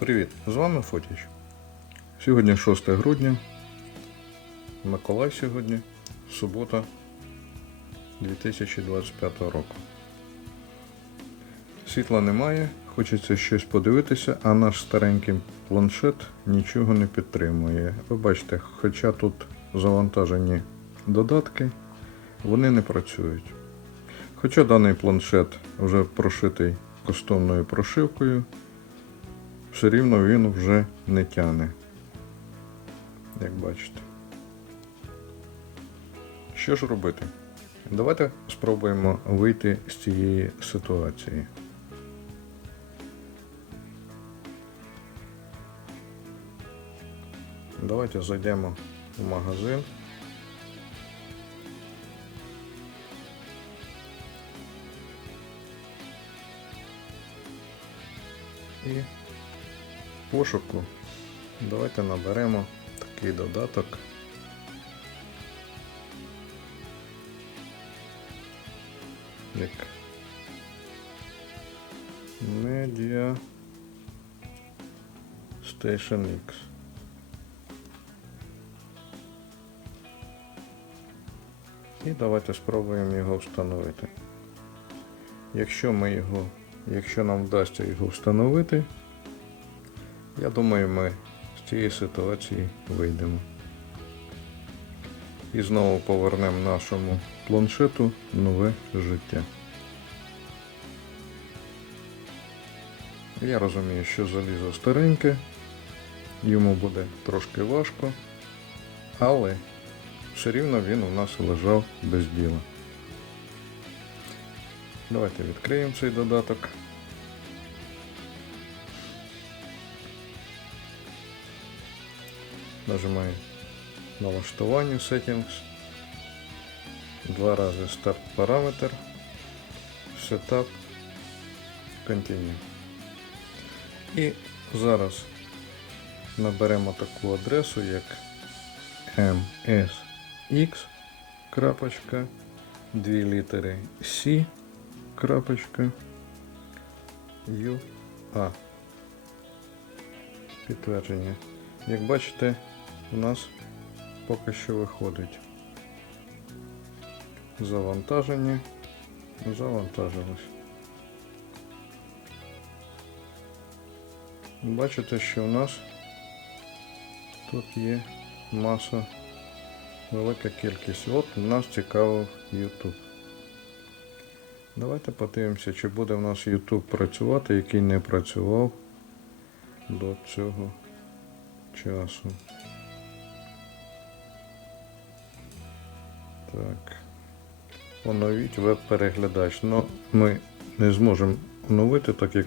Привіт, з вами Фотіч. Сьогодні 6 грудня. Миколай сьогодні, субота 2025 року. Світла немає, хочеться щось подивитися, а наш старенький планшет нічого не підтримує. Ви бачите, хоча тут завантажені додатки, вони не працюють. Хоча даний планшет вже прошитий кастомною прошивкою, все рівно він вже не тяне. Як бачите. Що ж робити? Давайте спробуємо вийти з цієї ситуації. Давайте зайдемо в магазин. І пошуку давайте наберемо такий додаток. Як Media Station X. І давайте спробуємо його встановити. Якщо ми його, якщо нам вдасться його встановити, я думаю, ми з цієї ситуації вийдемо. І знову повернемо нашому планшету нове життя. Я розумію, що залізо стареньке, йому буде трошки важко, але все рівно він у нас лежав без діла. Давайте відкриємо цей додаток. Нажимаю налаштування Settings. Два рази старт параметр. Setup. Continue. І зараз наберемо таку адресу, як msx, крапочка, дві літери C, крапочка, UA. Підтвердження. Як бачите, у нас поки що виходить завантаження. Завантажилось. Бачите, що у нас тут є маса, велика кількість. От нас цікавив YouTube. Давайте подивимося, чи буде в нас YouTube працювати, який не працював до цього часу. Так. Оновіть веб-переглядач. Ну, ми не зможемо оновити, так як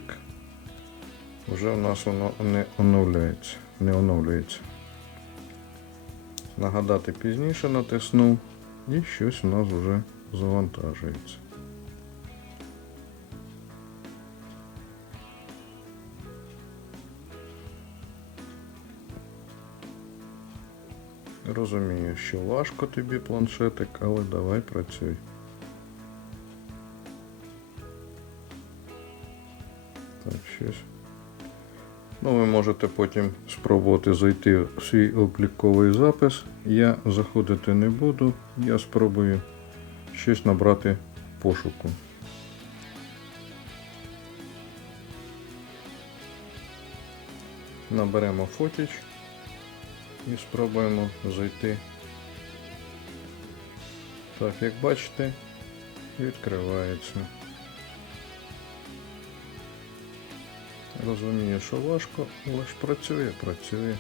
вже у нас воно не оновлюється. Не оновлюється. Нагадати пізніше натиснув і щось у нас вже завантажується. Розумію, що важко тобі планшетик, але давай працюй. Так, щось. Ну, ви можете потім спробувати зайти в свій обліковий запис. Я заходити не буду, я спробую щось набрати пошуку. Наберемо фотіч і спробуємо зайти. Так, як бачите, відкривається. Розумію, що важко, але ж працює, працює.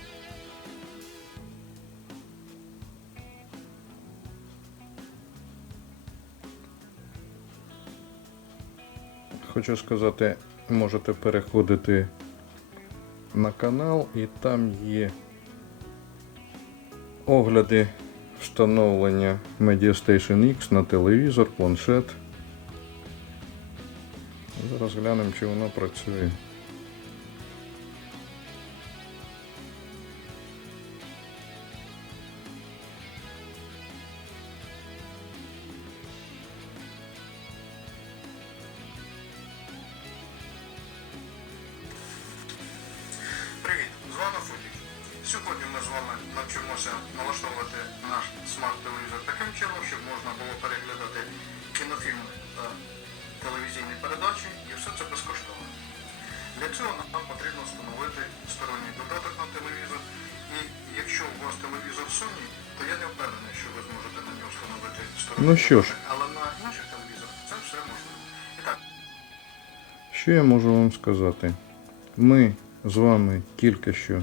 Хочу сказати, можете переходити на канал і там є огляди встановлення MediaStation X на телевізор, планшет. Зараз глянемо, чи воно працює. Та телевізійні передачі, і все це безкоштовно. Для цього нам потрібно встановити сторонній додаток на телевізор. І якщо у вас телевізор Sony, то я не впевнений, що ви зможете на нього встановити сторонній Ну що ж. додаток. Але на інших телевізорах це все можливо. І так, Що я можу вам сказати? Ми з вами тільки що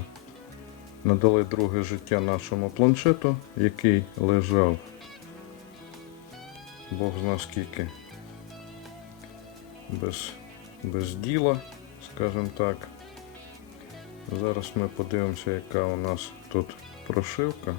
надали друге життя нашому планшету, який лежав Бог зна скільки без, без діла, скажімо так. Зараз ми подивимося, яка у нас тут прошивка.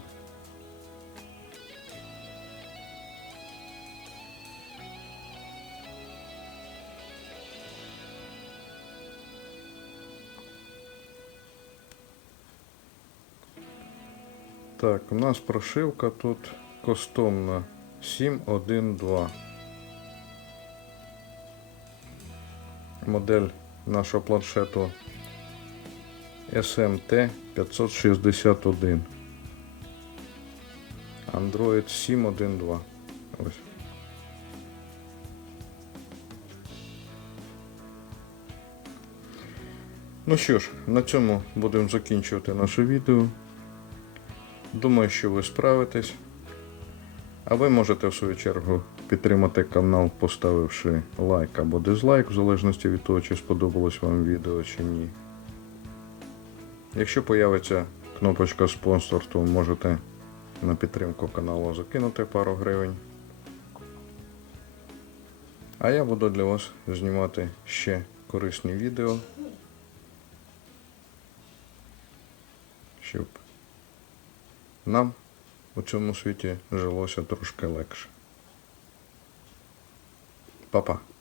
Так, у нас прошивка тут костомна 712. Модель нашого планшету SMT 561. Android 712. Ось. Ну що ж, на цьому будемо закінчувати наше відео. Думаю, що ви справитесь. А ви можете в свою чергу підтримати канал, поставивши лайк або дизлайк, в залежності від того, чи сподобалось вам відео чи ні. Якщо появиться кнопочка спонсорства, можете на підтримку каналу закинути пару гривень. А я буду для вас знімати ще корисні відео, щоб нам у цьому світі жилося трошки легше. Papa. Pa.